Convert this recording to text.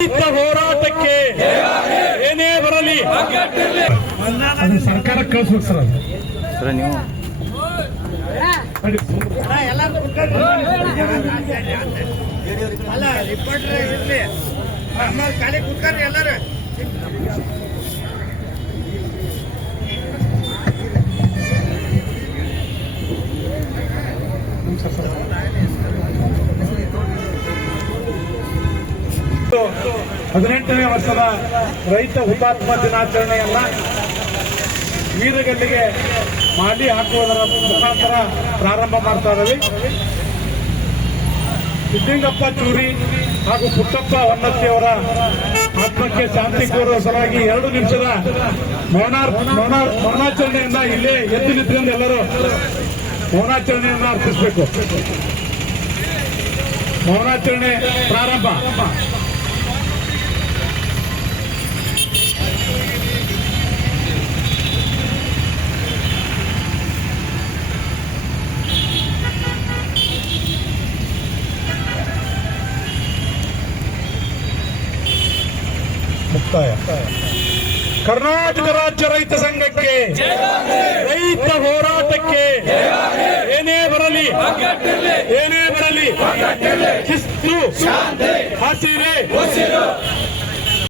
ರೈತ ಹೋರಾಟಕ್ಕೆ ಏನೇ ಬರಲಿ. ಅದು ಸರ್ಕಾರ ಕಳಿಸ್ಬೇಕು ಸರ್ ಅದು. ಸರ್ ನೀವು ಅಲ್ಲ ರಿಪೋರ್ಟರ್ ಇರ್ಲಿ. ನಮ್ಮ ಖಾಲಿ ಎಲ್ಲಾರು. ಹದಿನೆಂಟನೇ ವರ್ಷದ ರೈತ ಹುತಾತ್ಮ ದಿನಾಚರಣೆಯನ್ನ ವೀರಗಲ್ಲಿಗೆ ಮಾಡಿ ಹಾಕುವುದರ ಮುಖಾಂತರ ಪ್ರಾರಂಭ ಮಾಡ್ತಾ ಇದ್ದೀವಿ. ಸಿದ್ದಿಂಗಪ್ಪ ಚೂರಿ ಹಾಗೂ ಪುಟ್ಟಪ್ಪ ಹೊನ್ನತ್ತಿಯವರ ಆತ್ಮಕ್ಕೆ ಶಾಂತಿ ಕೋರುವ ಸಲುವಾಗಿ ಎರಡು ನಿಮಿಷದ ಮೌನಾಚರಣೆಯನ್ನ ಇಲ್ಲೇ ಎದ್ದು ನಿಂತ್ಕೊಂಡು ಎಲ್ಲರೂ ಮೌನಾಚರಣೆಯನ್ನ ಅರ್ಪಿಸಬೇಕು. ಮೌನಾಚರಣೆ ಪ್ರಾರಂಭ. ಮುಕ್ತಾಯ. ಕರ್ನಾಟಕ ರಾಜ್ಯ ರೈತ ಸಂಘಕ್ಕೆ ರೈತ ಹೋರಾಟಕ್ಕೆ ಏನೇ ಬರಲಿ ಏನೇ ಬರಲಿ ಶಿಸ್ತು ಹಸಿರೆ